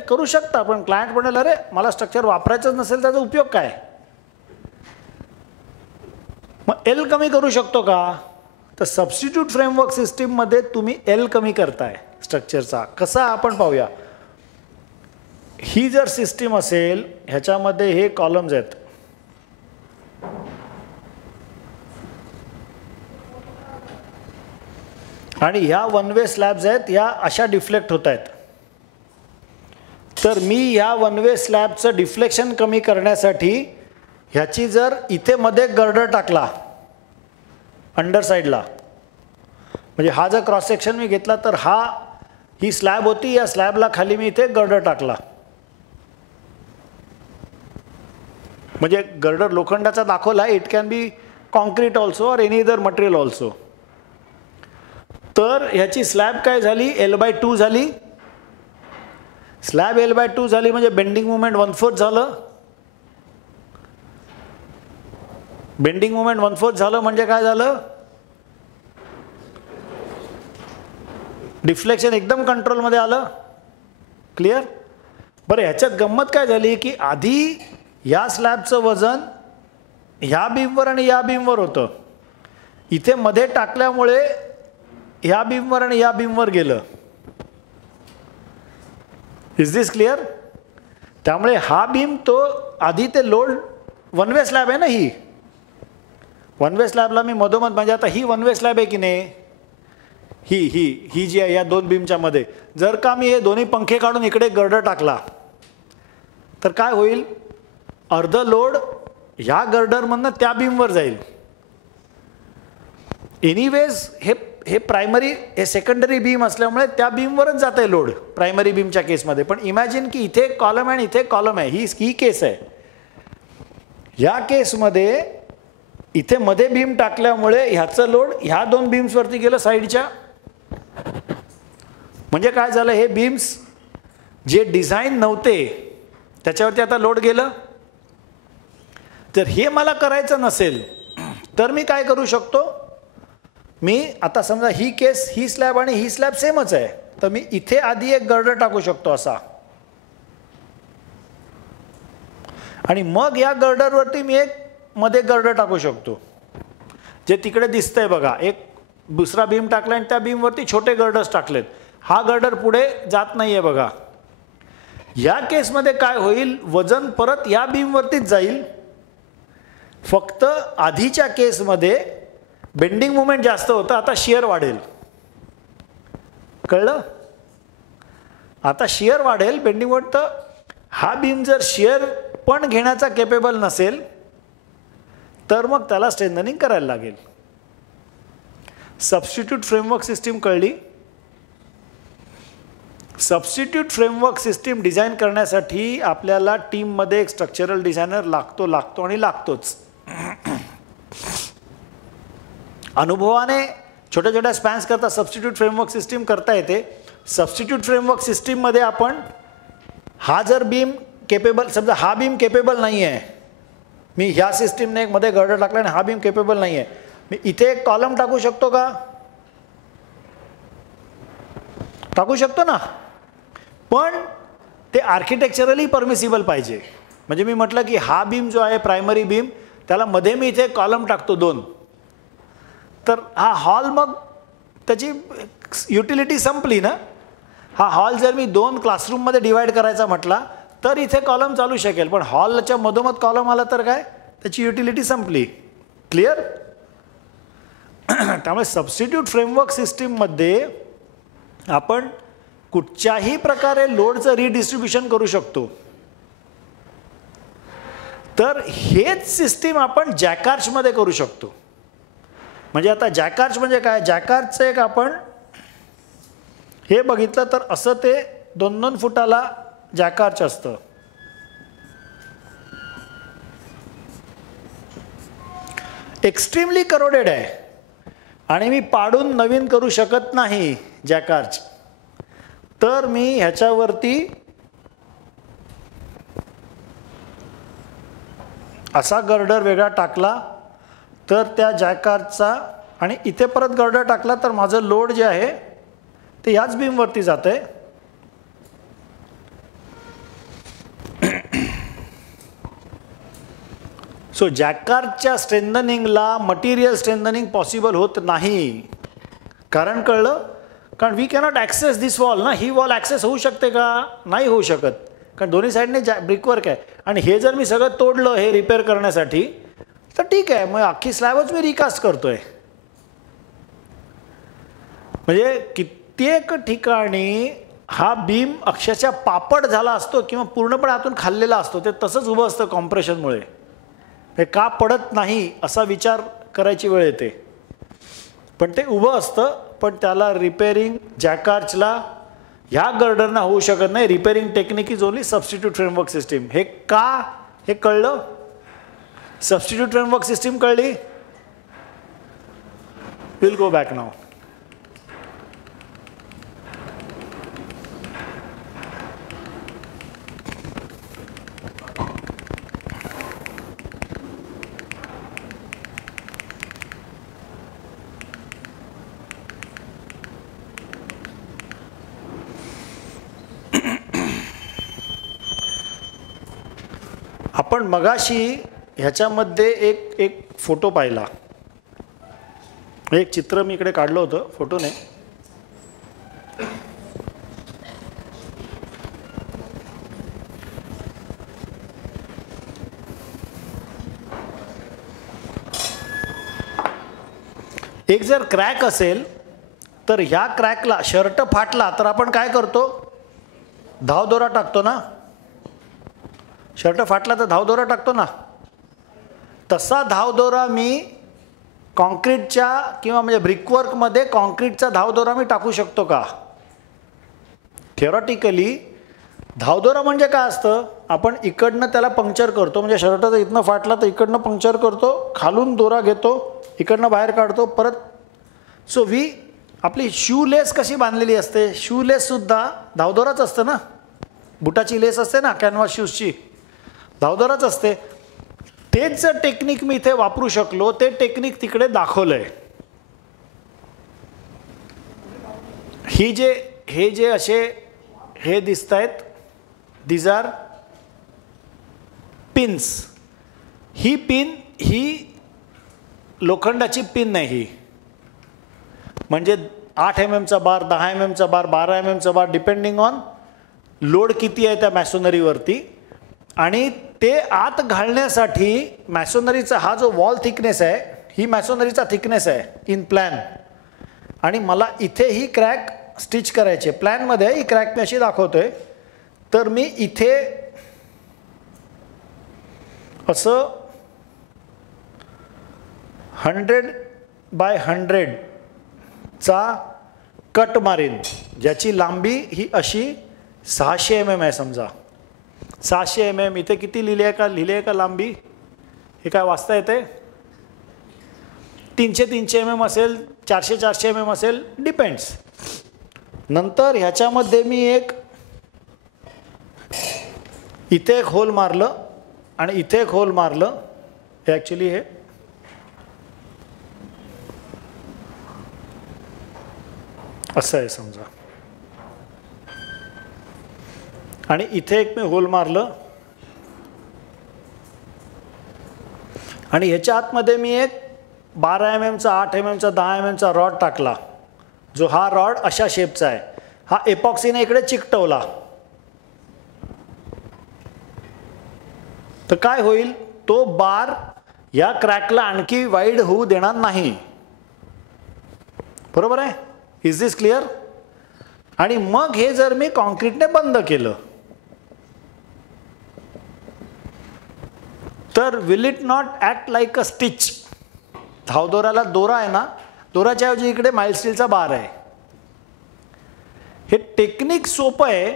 करू शकता, पण क्लायंट म्हणाल अरे मला स्ट्रक्चर वापरायचंच नसेल त्याचा उपयोग काय. मग एल कमी करू शकतो का, तर सबस्टिट्यूट फ्रेमवर्क सिस्टीममध्ये तुम्ही एल कमी करताय स्ट्रक्चरचा. कसा आपण पाहूया. ही जर सिस्टीम असेल, ह्याच्यामध्ये हे कॉलम्स आहेत, आणि ह्या वन वे स्लॅब्स आहेत, ह्या अशा डिफ्लेक्ट होत आहेत. तर मी ह्या वन वे स्लॅबचं डिफ्लेक्शन कमी करण्यासाठी ह्याची जर इथे मध्ये गर्डर टाकला अंडर साईडला, म्हणजे हा जर क्रॉस सेक्शन मी घेतला तर ही स्लॅब होती, या स्लॅबला खाली मी इथे गर्डर टाकला, म्हणजे गर्डर लोखंडाचा दाखवला, it can be concrete also और एनी अदर मटेरियल ऑल्सो. तर ह्याची स्लॅब काय झाली, L/2 झाली. स्लॅब L/2 झाली म्हणजे बेंडिंग मुवमेंट 1/4 झालं. बेंडिंग मुवमेंट 1/4 झालं म्हणजे काय झालं, डिफ्लेक्शन एकदम कंट्रोलमध्ये आलं. क्लिअर. बरं, ह्याच्यात गंमत काय झाली की आधी या स्लॅबचं वजन ह्या बीमवर आणि या बीमवर होतं, इथे मध्ये टाकल्यामुळे ह्या बीमवर आणि या बीमवर गेलं. Is this clear. त्यामुळे हा बीम तो आधी ते लोड वन वे स्लॅब आहे ना, ही वन वे स्लॅबला मी मधोमध, म्हणजे आता ही वन वे स्लॅब आहे की नाही, ही जी आहे या दोन बीमच्या मध्ये, जर का मी हे दोन्ही पंखे काढून इकडे गर्डर टाकला तर काय होईल, अर्ध लोड ह्या गर्डरमधनं त्या बीमवर जाईल. एनिवेज हे प्रायमरी, हे सेकंडरी बीम असल्यामुळे त्या बीमवरच जात आहे लोड प्रायमरी बीमच्या केसमध्ये. पण इमॅजिन की इथे कॉलम आहे आणि इथे कॉलम आहे, ही केस आहे. या केसमध्ये इथे मध्ये बीम टाकल्यामुळे ह्याचं लोड ह्या दोन बीम्सवरती गेलं साईडच्या. म्हणजे काय झालं, हे बीम्स जे डिझाईन नव्हते त्याच्यावरती आता लोड गेलं. तर हे मला करायचं नसेल तर मी काय करू शकतो, मी आता समजा ही केस, ही स्लॅब आणि ही स्लॅब सेमच आहे, तर मी इथे आधी एक गर्डर टाकू शकतो असा, आणि मग या गर्डरवरती मी एक मध्ये गर्डर टाकू शकतो, जे तिकडे दिसतंय बघा. एक दुसरा बीम टाकला आणि त्या बीमवरती छोटे गर्डर्स टाकलेत. हा गर्डर पुढे जात नाहीये बघा. या केसमध्ये काय होईल, वजन परत या बीमवरतीच जाईल. फक्त आधीच्या केसमध्ये बेंडिंग मुवमेंट जास्त होतं, आता शिअर वाढेल. कळलं. आता शिअर वाढेल, बेंडिंग मुवमेंट. तर हा बीम जर शिअर पण घेण्याचा केपेबल नसेल तर मग त्याला स्ट्रेंथनिंग करायला लागेल. सबस्टिट्यूट फ्रेमवर्क सिस्टीम कळली. सबस्टिट्यूट फ्रेमवर्क सिस्टीम डिझाईन करण्यासाठी आपल्याला टीममध्ये एक स्ट्रक्चरल डिझायनर लागतो आणि लागतोच. अनुभवाने छोट्या छोट्या स्पॅन्स करता सबस्टिट्यूट फ्रेमवर्क सिस्टीम करता येते. सबस्टिट्यूट फ्रेमवर्क सिस्टीममध्ये आपण हा जर बीम केपेबल, समजा हा बीम केपेबल नाही आहे, मी ह्या सिस्टीमने एक मध्ये गर्डर टाकला आणि हा बीम केपेबल नाही आहे, मी इथे एक कॉलम टाकू शकतो का, टाकू शकतो ना. पण ते आर्किटेक्चरली परमिसिबल पाहिजे. म्हणजे मी म्हटलं की हा बीम जो आहे प्रायमरी बीम, त्याला मध्ये मी इथे कॉलम टाकतो 2, तर हा हॉल मग त्याची युटिलिटी संपली ना. हा हॉल जर मी 2 क्लासरूममध्ये डिवाइड करायचा म्हटला तर इथे कॉलम चालू शकेल, पण हॉलच्या मधोमध कॉलम आला तर काय, त्याची युटिलिटी संपली. क्लिअर. त्यामुळे सबस्टिट्यूट फ्रेमवर्क सिस्टीममध्ये आपण कुठच्याही प्रकारे लोडचं रिडिस्ट्रीब्युशन करू शकतो. तर हेच सिस्टीम आपण जॅकार्चमध्ये करू शकतो. म्हणजे आता जॅकार्च म्हणजे काय, जॅकार्चचं एक आपण हे बघितलं तर असं ते 2-2 फुटाला जॅकार्च असतं. एक्स्ट्रीमली करोडेड आहे आणि मी पाडून नवीन करू शकत नाही जॅकार्च. तर मी ह्याच्यावरती असा गर्डर वेगळा टाकला तर त्या जॅकार्चचा, आणि इथे परत गर्डर टाकला तर माझं लोड जे आहे ते याच बीमवरती जात आहे. सो जॅकार्डच्या स्ट्रेंथनिंगला मटेरियल स्ट्रेंथनिंग पॉसिबल होत नाही. कारण कळलं, कारण we cannot access this wall ना. ही वॉल ॲक्सेस होऊ शकते का? नाही होऊ शकत, कारण दोन्ही साईडने ब्रिकवर्क आहे. आणि हे जर मी सगळं तोडलं हे रिपेअर करण्यासाठी तर ठीक आहे, मग अख्खी स्लॅबच मी रिकास्ट करतोय. म्हणजे कित्येक ठिकाणी हा बीम अक्षरशः पापड झाला असतो किंवा पूर्णपणे आतून खाल्लेला असतो, ते तसंच उभं असतं कॉम्प्रेशनमुळे. हे का पडत नाही असा विचार करायची वेळ येते. पण ते उभं असतं, पण त्याला रिपेअरिंग जॅकार्डला ह्या गर्डरना होऊ शकत नाही. Repairing technique is only substitute framework system. हे का? हे कळलं? सबस्टिट्यूट फ्रेमवर्क सिस्टीम कळली? विल गो बॅक नाव. आपण मगाशी ह्याच्यामध्ये एक फोटो पाहिला, एक चित्र मी इकडे काढलं होतं फोटोने. एक जर क्रॅक असेल तर ह्या क्रॅकला शर्ट फाटला तर आपण काय करतो? धावदोरा टाकतो ना. शर्ट फाटला तर धावदोरा टाकतो ना. तसा धावदोरा मी कॉन्क्रीटच्या किंवा म्हणजे ब्रिकवर्कमध्ये कॉन्क्रीटचा धावदोरा मी टाकू शकतो का? थिओरॉटिकली धावदोरा म्हणजे काय असतं? आपण इकडनं त्याला पंक्चर करतो, म्हणजे शर्ट जर इथनं फाटला तर इकडनं पंक्चर करतो, खालून दोरा घेतो, इकडनं बाहेर काढतो परत. सो आपली शूलेस कशी बांधलेली असते? शूलेससुद्धा धावदोराच असतं ना. बुटाची लेस असते ना कॅनव्हास शूजची, धावदोराच असते. तेच जर टेक्निक मी इथे वापरू शकलो, ते टेक्निक तिकडे दाखवलंय. हे जे असे हे दिसत आहेत, दीज आर पिन्स. ही पिन ही लोखंडाची पिन नाही. ही म्हणजे 8 mm चा बार, 10 mm चा बार, 12 mm चा बार, डिपेंडिंग ऑन लोड किती आहे त्या मॅसोनरीवरती. आणि ते आत घालण्यासाठी मॅसोनरीचा हा जो वॉल थिकनेस आहे, ही मॅसोनरीचा थिकनेस आहे इन प्लॅन. आणि मला इथे ही क्रॅक स्टिच करायची आहे. प्लॅनमध्ये ही क्रॅक मी अशी दाखवतोय. तर मी इथे असं 100x100 चा कट मारीन, ज्याची लांबी ही अशी 600 mm आहे. समजा 600 mm. इथे किती लिहिले आहे का लांबी? हे काय वाचता येते? 300 mm असेल, 400 mm असेल, डिपेंड्स. नंतर ह्याच्यामध्ये मी इथे एक होल मारलं आणि इथे एक होल मारलं. हे ॲक्च्युली हे असं आहे समजा. आणि इथे एक मी होल मारलं आणि ह्याच्या आतमध्ये मी एक 12 mm चा, 8 mm चा, 10 mm चा रॉड टाकला, जो हा रॉड अशा शेपचा आहे. हा एपॉक्सीने इकडे चिकटवला तर काय होईल? तो बार या क्रॅकला आणखी वाईड होऊ देणार नाही. बरोबर आहे? Is this clear? आणि मग हे जर मी कॉन्क्रीटने बंद केलं तर will it not act like a stitch? धावदोऱ्याला दोरा आहे ना, दोराच्या ऐवजी इकडे माइल्ड स्टीलचा बार आहे. हे टेक्निक सोपं आहे,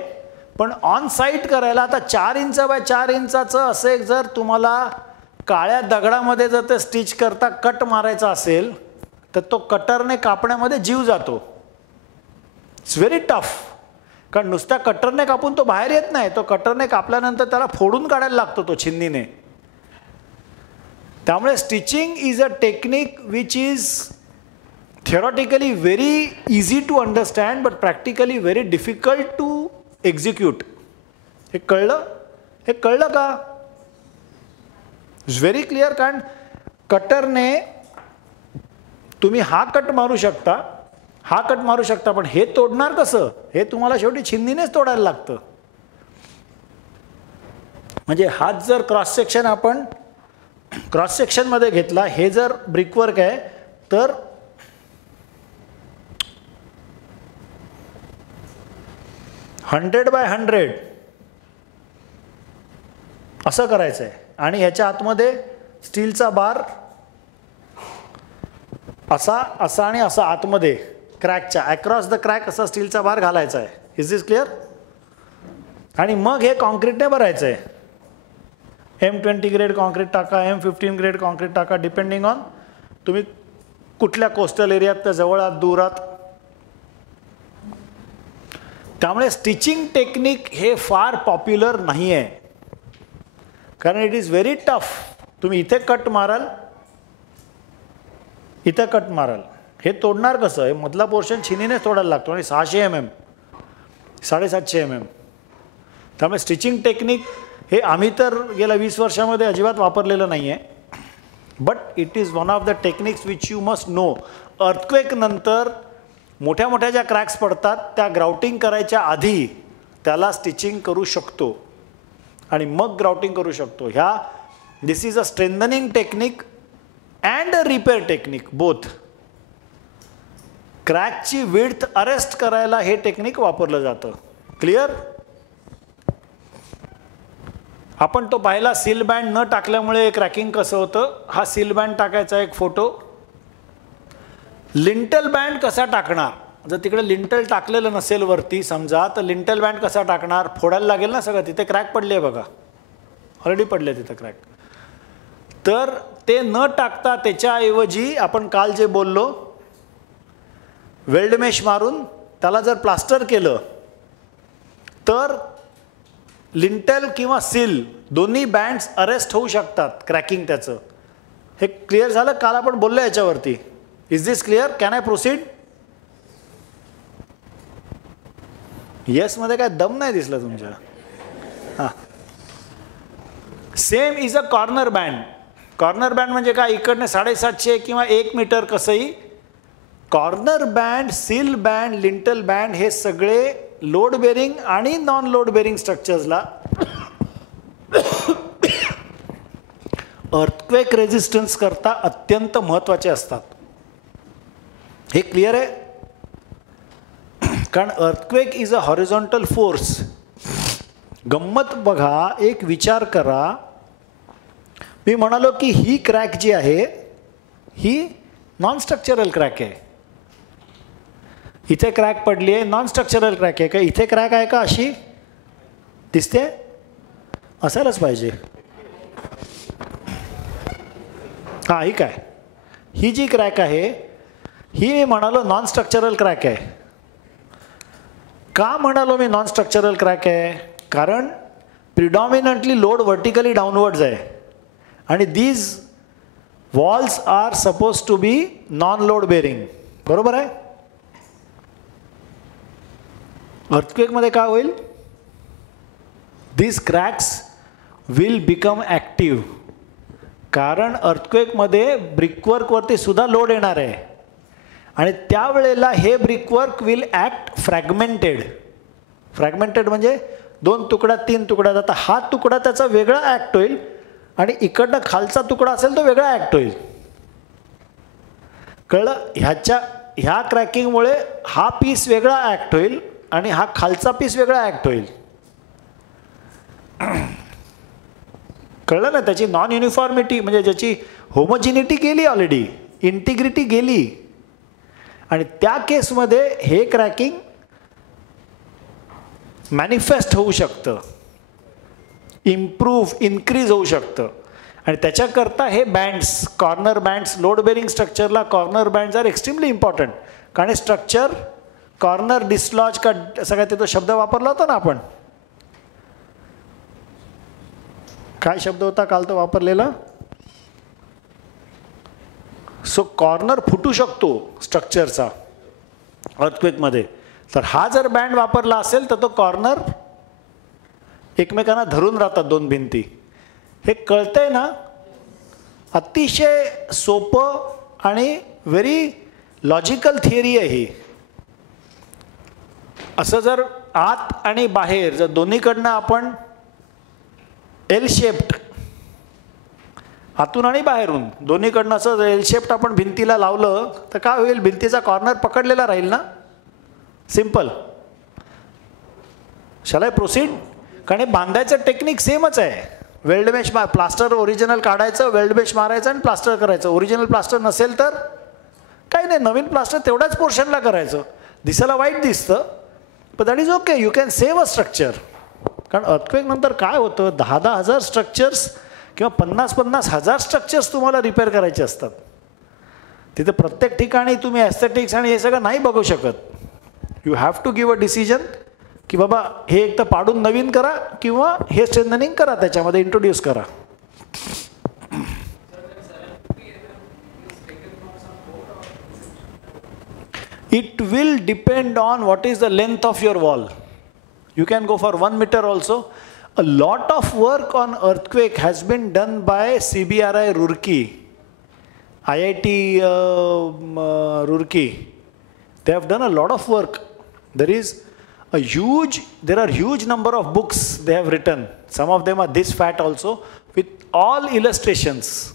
पण ऑन साईट करायला आता 4 इंच बाय 4 इंचाचं असं एक जर तुम्हाला काळ्या दगडामध्ये जर ते स्टिच करता कट मारायचा असेल तर तो कटरने कापण्यामध्ये जीव जातो. It's very tough. कारण नुसत्या कटरने कापून तो बाहेर येत नाही, तो कटरने कापल्यानंतर त्याला फोडून काढायला लागतो तो छिन्नीने. त्यामुळे stitching is a technique which is theoretically very easy to understand but practically very difficult to execute. हे कळलं? हे कळलं का? It's very clear. कारण कटरने तुम्ही हा कट मारू शकता, हा कट मारू शकता, पण हे तोडणार कसं हे तुम्हाला शेवटी छिन्नीनेच तोडायला लागतं. म्हणजे हाच जर क्रॉस सेक्शन आपण क्रॉस सेक्शनमध्ये घेतला, हे जर ब्रिकवर्क आहे तर 100x100 असं करायचं आहे. आणि ह्याच्या आतमध्ये स्टीलचा बार असा असा आणि असा आतमध्ये क्रॅकच्या अक्रॉस द क्रॅक असा स्टीलचा बार घालायचा आहे. Is this clear? आणि मग हे कॉन्क्रीटने भरायचं आहे. M20 ग्रेड कॉन्क्रीट टाका, M15 ग्रेड कॉन्क्रीट टाका, डिपेंडिंग ऑन तुम्ही कुठल्या कोस्टल एरियात त्या जवळ आहात, दूर आहात. त्यामुळे स्टिचिंग टेक्निक हे फार पॉप्युलर नाही आहे, कारण इट इज व्हेरी टफ. तुम्ही इथे कट माराल, इथे कट माराल, हे तोडणार कसं? हे मधला पोर्शन छिनीनेच तोडायला लागतो आणि 600 mm 750 mm. त्यामुळे स्टिचिंग टेक्निक हे आम्ही तर गेल्या 20 वर्षामध्ये अजिबात वापरलेलं नाही आहे. But it is one of the techniques which you must know. Earthquake नंतर मोठ्या मोठ्या ज्या क्रॅक्स पडतात त्या ग्राउटिंग करायच्या आधी त्याला स्टिचिंग करू शकतो आणि मग ग्राउटिंग करू शकतो. ह्या this is a strengthening technique and a repair technique both. क्रॅकची विड्थ अरेस्ट करायला हे टेक्निक वापरलं जातं. क्लिअर? आपण तो पाहिला सील बँड न टाकल्यामुळे क्रॅकिंग कसं होतं. हा सील बँड टाकायचा एक फोटो. लिंटल बँड कसा टाकणार? जर तिकडे लिंटल टाकलेलं नसेल वरती समजा, तर लिंटल बँड कसा टाकणार? फोडायला लागेल ना सगळं. तिथे क्रॅक पडले आहे बघा, ऑलरेडी पडले तिथे क्रॅक. तर ते न टाकता त्याच्याऐवजी आपण काल जे बोललो वेल्ड मेश मारून त्याला जर प्लास्टर केलं तर लिंटल किंवा सील दोन्ही बँड्स अरेस्ट होऊ शकतात क्रॅकिंग त्याचं. हे क्लिअर झालं? काल आपण बोललो याच्यावरती. Is this clear? Can I proceed? Yes मध्ये काय दम नाही दिसला तुमच्या. हां, same is a corner band. Corner band म्हणजे काय? इकडनं 750 किंवा 1 मीटर कसंही. Corner band, seal band, lintel band हे सगळे लोड बेरिंग आणि नॉन लोड बेरिंग स्ट्रक्चर्सला अर्थक्वेक रेजिस्टन्स करता अत्यंत महत्त्वाचे असतात. हे क्लिअर आहे? कारण earthquake is a horizontal force. गंमत बघा, एक विचार करा. मी म्हणालो की ही क्रॅक जी आहे ही नॉन स्ट्रक्चरल क्रॅक आहे. इथे क्रॅक पडली आहे, नॉन स्ट्रक्चरल क्रॅक आहे का? इथे क्रॅक आहे का? अशी दिसते? असायलाच पाहिजे. हां, ही काय? ही जी क्रॅक आहे ही मी म्हणालो नॉन स्ट्रक्चरल क्रॅक आहे. का म्हणालो मी नॉन स्ट्रक्चरल क्रॅक आहे? कारण प्रिडॉमिनंटली लोड व्हर्टिकली डाऊनवर्ड्स आहे आणि these walls are suppose to be non load bearing. बरोबर आहे? अर्थक्वेकमध्ये काय होईल? these cracks will become active. कारण अर्थक्वेकमध्ये ब्रिकवर्कवरती सुद्धा लोड येणार आहे आणि त्यावेळेला हे brickwork will act fragmented. Fragmented म्हणजे 2 तुकड्यात 3 तुकड्यात. आता हा तुकडा त्याचा वेगळा ॲक्ट होईल आणि इकडनं खालचा तुकडा असेल तो वेगळा ॲक्ट होईल. कळलं? ह्या क्रॅकिंगमुळे हा पीस वेगळा ॲक्ट होईल आणि हा खालचा पीस वेगळा ॲक्ट होईल. कळलं ना? त्याची नॉन युनिफॉर्मिटी म्हणजे ज्याची होमोजिनिटी गेली, ऑलरेडी इंटिग्रिटी गेली आणि त्या केसमध्ये हे क्रॅकिंग मॅनिफेस्ट होऊ शकतं, इन्क्रीज होऊ शकतं. आणि त्याच्याकरता हे bands, corner bands, load bearing स्ट्रक्चरला corner bands are extremely important. कारण स्ट्रक्चर कॉर्नर डिसलॉज का सगळ्या तिथं शब्द वापरला होता ना आपण. काय शब्द होता काल तो वापरलेला? सो कॉर्नर फुटू शकतो स्ट्रक्चरचा अर्थक्वेकमध्ये. तर हा जर बँड वापरला असेल तर तो कॉर्नर एकमेकांना धरून राहतात 2 भिंती. हे कळतंय ना? अतिशय सोपं आणि व्हेरी लॉजिकल थिअरी आहे ही. असं जर आत आणि बाहेर जर दोन्हीकडनं आपण एल शेप्ड, आतून आणि बाहेरून दोन्हीकडनं असं एल शेप्ड आपण भिंतीला लावलं तर काय होईल, भिंतीचा कॉर्नर पकडलेला राहील ना. सिंपल. Shall I proceed? कारण हे बांधायचं टेक्निक सेमच आहे. वेल्ड मेश प्लास्टर ओरिजिनल काढायचं, वेल्ड मेश मारायचं आणि प्लास्टर करायचं. ओरिजिनल प्लास्टर नसेल तर काही नाही, नवीन प्लास्टर तेवढ्याच पोर्शनला करायचं. दिसायला वाईट दिसतं, पण that is okay, you can save a structure. कारण अर्थक्वेक नंतर काय होतं, 10,000 हजार स्ट्रक्चर्स किंवा 50,000 हजार स्ट्रक्चर्स तुम्हाला रिपेअर करायचे असतात. तिथे प्रत्येक ठिकाणी तुम्ही ॲस्थेटिक्स आणि हे सगळं नाही बघू शकत. You have to give a decision की बाबा हे एक तर पाडून नवीन करा किंवा हे स्ट्रेंथनिंग करा, त्याच्यामध्ये इंट्रोड्यूस करा. It will depend on what is the length of your wall. You can go for 1 meter also. A lot of work on earthquake has been done by CBRI Roorkee, IIT Roorkee. They have done a lot of work. There are huge number of books they have written. Some of them are this fat also, with all illustrations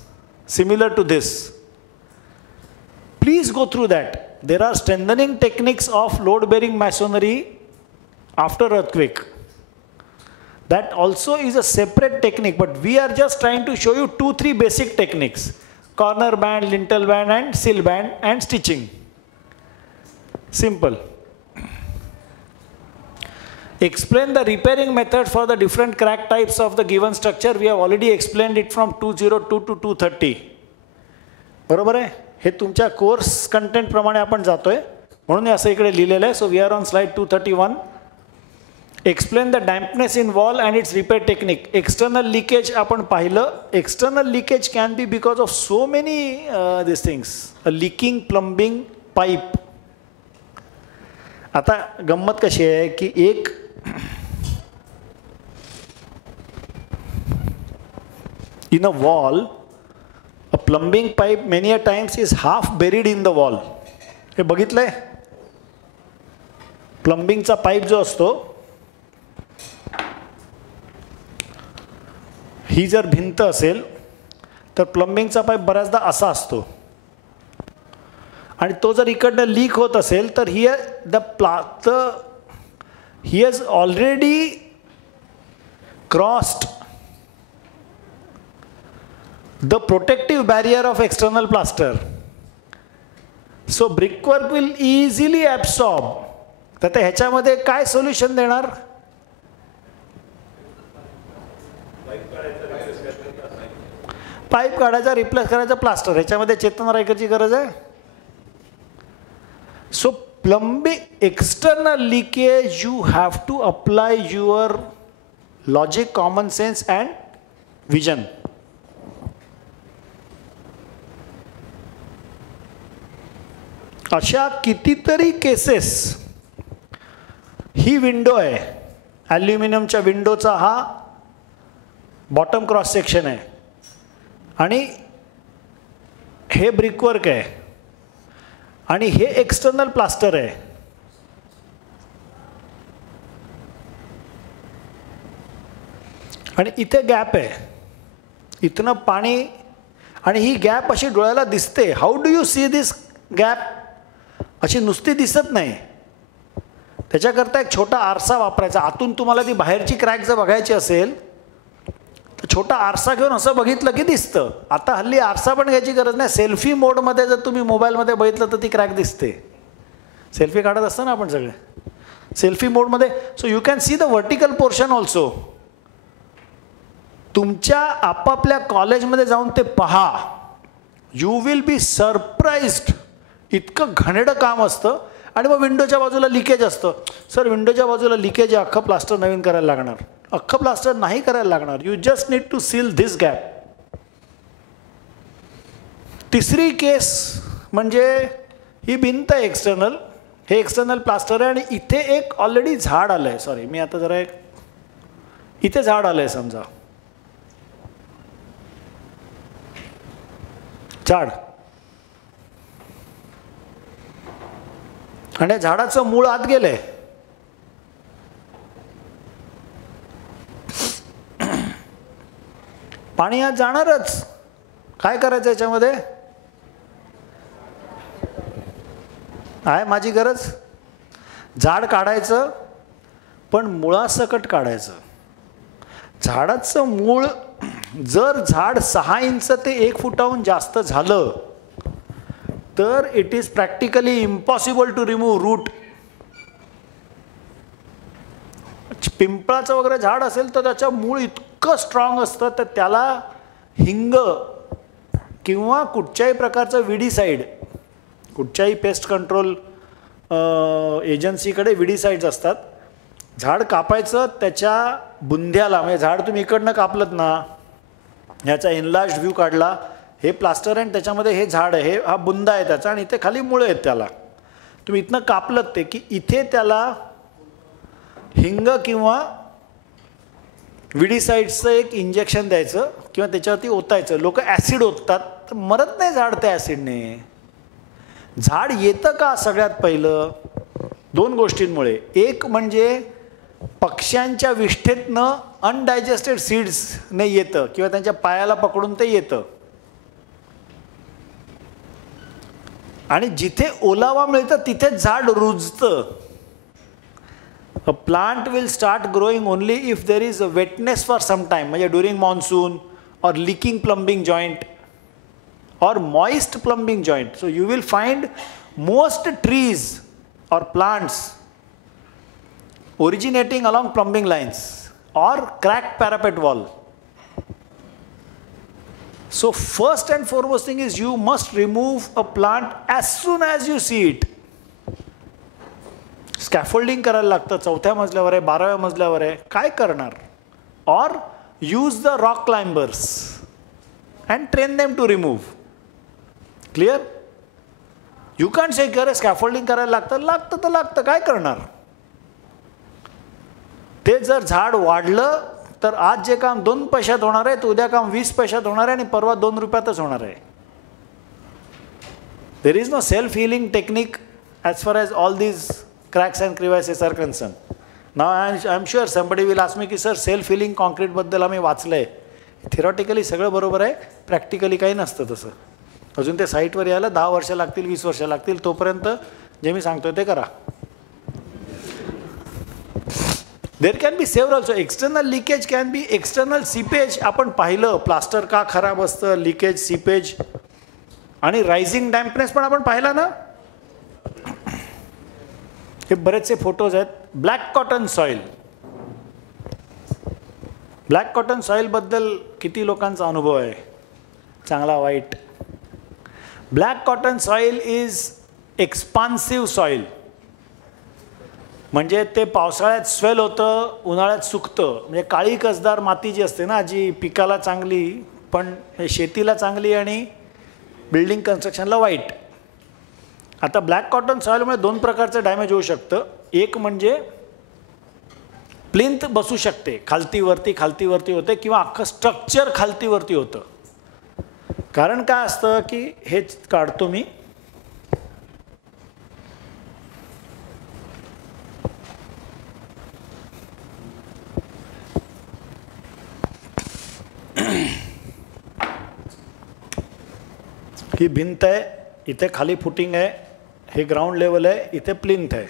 similar to this. Please go through that. There are strengthening techniques of load-bearing masonry after earthquake. That also is a separate technique, but we are just trying to show you 2-3 basic techniques: corner band, lintel band, and sill band, and stitching. Simple. Explain the repairing method for the different crack types of the given structure. We have already explained it from 202 to 230. बरोबर आहे? हे तुमच्या course content प्रमाणे आपण जातोय म्हणून असं इकडे लिहिलेलं आहे. So we are on slide 231. Explain the dampness in wall and its repair technique. External leakage आपण पाहिलं. External leakage can be because of so many this things. A leaking plumbing pipe. आता गंमत कशी आहे की एक in a wall, a plumbing pipe many a times is half buried in the wall. हे बघितलंय? प्लंबिंगचा पाईप जो असतो, ही जर भिंत असेल तर प्लंबिंगचा पाईप बऱ्याचदा असा असतो आणि तो जर इकडनं लीक होत असेल तर he has already crossed the protective barrier of external plaster. So brickwork will easily absorb. तर ह्याच्यामध्ये काय सोल्युशन देणार? पाईप काढायचा, रिप्लेस करायचा प्लास्टर. ह्याच्यामध्ये चेतन रायकरची गरज आहे. So plumbing external leakage you have to apply your logic, common sense and vision. अशा कितीतरी केसेस. ही विंडो आहे, ॲल्युमिनियमच्या विंडोचा हा बॉटम क्रॉस सेक्शन आहे आणि हे ब्रिकवर्क आहे आणि हे एक्सटर्नल प्लास्टर आहे. आणि इथे गॅप आहे, इथनं पाणी, आणि ही गॅप अशी डोळ्याला दिसते. How do you see this gap? अशी नुसती दिसत नाही. त्याच्याकरता एक छोटा आरसा वापरायचा. आतून तुम्हाला ती बाहेरची क्रॅक जर बघायची असेल तर छोटा आरसा घेऊन असं बघितलं की दिसतं. आता हल्ली आरसा पण घ्यायची गरज नाही. सेल्फी मोडमध्ये जर तुम्ही मोबाईलमध्ये बघितलं तर ती क्रॅक दिसते. सेल्फी काढत असतं ना आपण सगळे सेल्फी मोडमध्ये. So you can see the vertical portion also. तुमच्या आपापल्या कॉलेजमध्ये जाऊन ते पहा. You will be surprised. इतकं घाणेरडं काम असतं. आणि मग विंडोच्या बाजूला लिकेज असतं. सर विंडोच्या बाजूला लिकेज आहे, अख्खं प्लास्टर नवीन करायला लागणार. अख्खं प्लास्टर नाही करायला लागणार. You just need to seal this gap. तिसरी केस म्हणजे ही भिंत आहे एक्सटर्नल, हे एक्सटर्नल प्लास्टर आहे आणि इथे एक ऑलरेडी झाड आलं आहे. सॉरी मी आता जरा इथे झाड आलं आहे समजा. झाड, आणि झाडाचं मूळ आत गेलंय. पाणी आत जाणारच. काय करायचं याच्यामध्ये? आहे माझी गरज. झाड काढायचं, पण मुळासकट काढायचं. झाडाचं मूळ जर झाड 6 इंच ते 1 फुटाहून जास्त झालं तर it is practically impossible to remove root. पिंपळाचं वगैरे झाड असेल तर त्याचं मूळ इतकं स्ट्रॉंग असतं तर त्याला हिंग किंवा कुठच्याही प्रकारचं विडीसाईड, कुठच्याही पेस्ट कंट्रोल एजन्सीकडे विडीसाईड्स असतात. झाड कापायचं त्याच्या बुंध्याला, म्हणजे झाड तुम्ही इकडनं कापलत ना, ह्याचा एनलार्ज व्ह्यू काढला, हे प्लास्टर आहे त्याच्यामध्ये हे झाड आहे, हा बुंदा आहे त्याचा, आणि इथे खाली मुळं आहेत त्याला. तुम्ही इथनं कापलत ते की इथे त्याला हिंग किंवा विडीसाईड्सचं एक इंजेक्शन द्यायचं किंवा त्याच्यावरती ओतायचं. लोक ॲसिड ओततात तर मरत नाही झाड त्या ॲसिडने. झाड येतं का? सगळ्यात पहिलं 2 गोष्टींमुळे. एक म्हणजे पक्ष्यांच्या विष्ठेतनं अनडायजेस्टेड सीड्सने येतं किंवा त्यांच्या पायाला पकडून ते येतं. आणि जिथे ओलावा मिळतं तिथे झाड रुजतं. A plant will start growing only if there is a wetness for some time, म्हणजे during monsoon or leaking plumbing joint or moist plumbing joint. So you will find most trees or plants originating along plumbing lines or cracked parapet wall. So first and foremost thing is you must remove a plant as soon as you see it. स्कॅफोल्डिंग करायला लागतं. 4थ्या मजल्यावर आहे, 12व्या मजल्यावर आहे, काय करणार? Or use the rock climbers and train them to remove. Clear? You can say की अरे स्कॅफोल्डिंग करायला लागतं तर लागतं, काय करणार? ते जर झाड वाढलं तर आज जे काम 2 पैशात होणार आहे, तर उद्या काम 20 पैशात होणार आहे आणि परवा 2 रुपयातच होणार आहे. There is no self healing technique as far as all these cracks and crevices are concerned. Now I'm sure somebody will ask me की सर सेल्फ हिलिंग कॉन्क्रीटबद्दल आम्ही वाचलंय. थिअरॉटिकली सगळं बरोबर आहे, प्रॅक्टिकली काही नसतं तसं. अजून ते साईटवर यायला 10 वर्ष लागतील, 20 वर्ष लागतील. तोपर्यंत जे मी सांगतोय ते करा. There can be several. Also external leakage can be external seepage. आपण पाहिलं प्लास्टर का खराब असतं, लिकेज, सीपेज आणि रायझिंग डॅम्पनेस पण आपण पाहिला ना. हे बरेचसे फोटोज आहेत. Black cotton soil. Black cotton सॉइलबद्दल किती लोकांचा अनुभव आहे, चांगला वाईट? Black cotton soil is expansive soil. म्हणजे ते पावसाळ्यात स्वेल होतं, उन्हाळ्यात सुकतं. म्हणजे काळी कसदार माती जी असते ना, जी पिकाला चांगली पण शेतीला चांगली आणि बिल्डिंग कन्स्ट्रक्शनला वाईट. आता ब्लॅक कॉटन सॉइलमुळे 2 प्रकारचं डॅमेज होऊ शकतं. एक म्हणजे प्लिंथ बसू शकते, खालतीवरती होते किंवा अख्खं स्ट्रक्चर खालतीवरती होतं. कारण काय असतं की हेच काढतो मी, ही भिंत आहे, इथे खाली फुटिंग आहे, हे ग्राउंड लेवल आहे, इथे प्लिंथ आहे.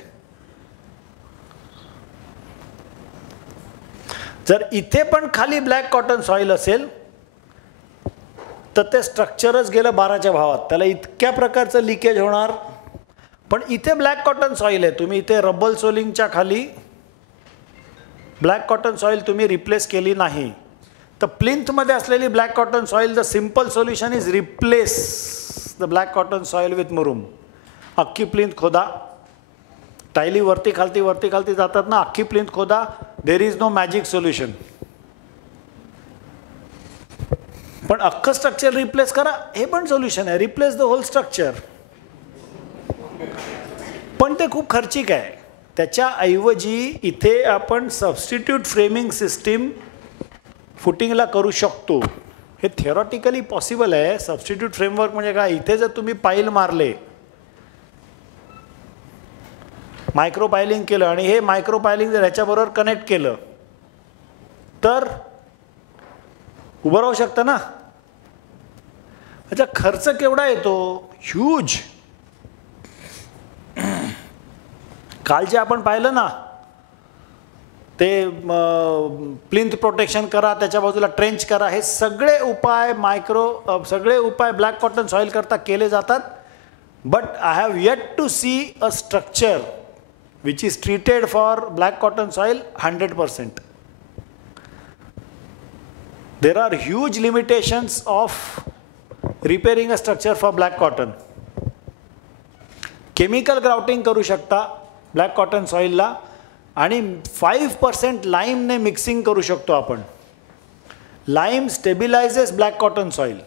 जर इथे पण खाली ब्लॅक कॉटन सॉइल असेल तर ते स्ट्रक्चरच गेलं 12च्या भावात. त्याला इतक्या प्रकारचं लिकेज होणार. पण इथे ब्लॅक कॉटन सॉइल आहे, तुम्ही इथे रबल सोलिंगच्या खाली ब्लॅक कॉटन सॉइल तुम्ही रिप्लेस केली नाही तर प्लिंथमध्ये असलेली black cotton soil, the simple solution is replace the black cotton soil with murum. अख्खी प्लिंथ खोदा, टायली वरती खालती जातात ना, अख्खी प्लिंथ खोदा. There is no magic solution. पण अख्खं स्ट्रक्चर रिप्लेस करा हे पण सोल्युशन आहे. Replace the whole structure. पण ते खूप खर्चिक आहे. त्याच्याऐवजी इथे आपण सबस्टिट्यूट फ्रेमिंग सिस्टीम फुटिंगला करू शकतो. हे थिअरॉटिकली पॉसिबल आहे. सबस्टिट्यूट फ्रेमवर्क म्हणजे काय, इथे जर तुम्ही पाईल मारले, मायक्रो पायलिंग केलं आणि हे मायक्रो पायलिंग जर ह्याच्याबरोबर कनेक्ट केलं तर उभं राहू शकतं ना. ह्याचा खर्च केवढा येतो, ह्यूज. काल जे आपण पाहिलं ना, ते प्लिंथ प्रोटेक्शन करा, त्याच्या बाजूला ट्रेंच करा, हे सगळे उपाय सगळे उपाय ब्लॅक कॉटन सॉईल करता केले जातात. But I have yet to see a structure which is treated for black cotton soil 100%. There are huge limitations of repairing a structure for black cotton. Chemical grouting करू शकता black cotton सॉईलला आणि 5% लाईमने mixing करू शकतो आपण. Lime stabilises black cotton soil.